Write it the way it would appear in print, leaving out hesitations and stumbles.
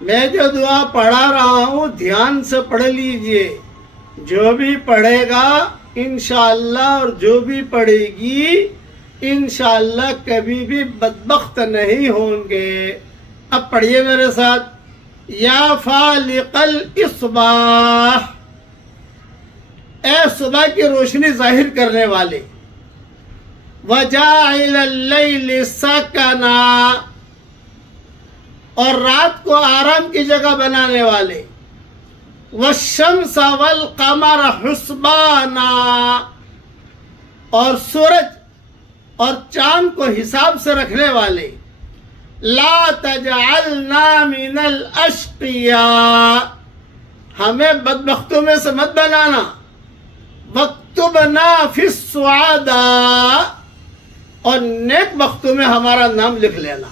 میں جو دعا پڑھا رہا ہوں دھیان سے پڑھ لیجئے، جو بھی پڑھے گا انشاءاللہ اور جو بھی پڑھے گی انشاءاللہ کبھی بھی بدبخت نہیں ہوں گے۔ اب پڑھیے میرے ساتھ، یا فالق الاصباح، اے صبح کی روشنی ظاہر کرنے والے، وجاعل اللیل سکنا، اور رات کو آرام کی جگہ بنانے والے، والشمس والقمر حسبانا، اور سورج اور چاند کو حساب سے رکھنے والے، لا تجعلنا من الاشقیاء، ہمیں بدبختوں میں سے مت بنانا، واکتبنا فی السعداء، اور نیک بختوں میں ہمارا نام لکھ لینا۔